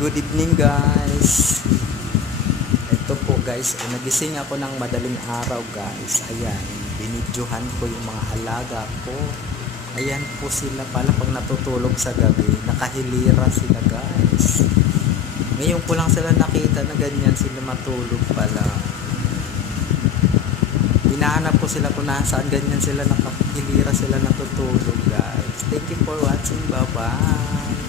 Good evening guys. Ito po guys, nagising ako ng madaling araw guys. Ayan, binidyohan ko yung mga alaga ko. Ayan po sila pala pag natutulog sa gabi. Nakahilira sila guys. Ngayon ko lang sila nakita na ganyan sila matulog pala. Hinahanap ko sila kung nasaan ganyan sila nakahilira sila natutulog guys. Thank you for watching. Bye bye.